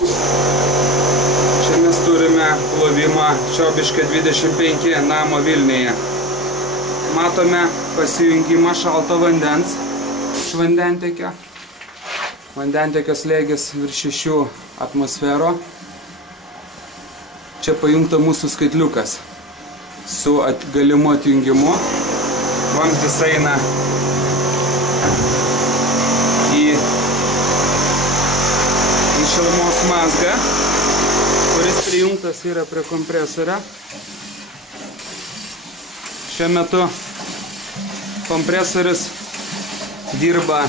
Čia mes turime plovimą Čiobiškio 25 namo Vilniuje. Matome pasijungimą šalto vandens iš vandentekio. Vandentekio slėgis virš 6 atmosferų. Čia pajungta mūsų skaitliukas su galimu atjungimu. Vamzdis eina į šilumos mazgą, kuris prijungtas yra prie kompresorio. Šiuo metu kompresorius dirba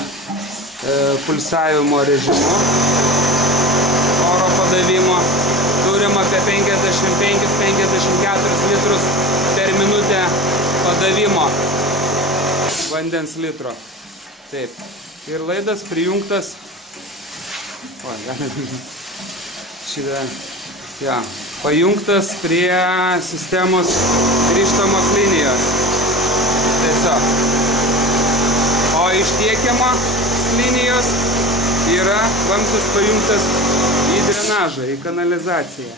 pulsavimo režimu oro padavimo. Turim apie 55-54 litrus per minutę padavimo vandens litro. Taip. Ir laidas prijungtas. Pajungtas prie sistemos grįžtamos linijos. Tiesiog. O iš tiekiamos linijos yra vamzdis pajungtas į drenažą, į kanalizaciją.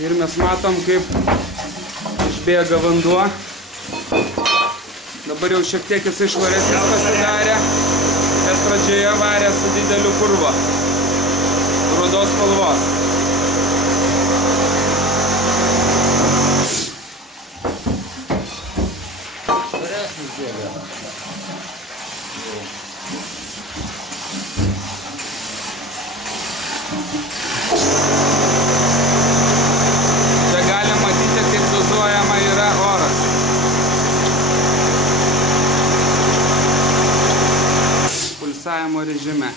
Ir mes matom, kaip išbėga vanduo. Dabar jau šiek tiek jis švaresnis pasidarė, bet pradžioje varė su dideliu purvu, rudos spalvos. Švaresnis bėga. Čia galima matyti, kaip dozuojama yra oras. Pulsavimo režime.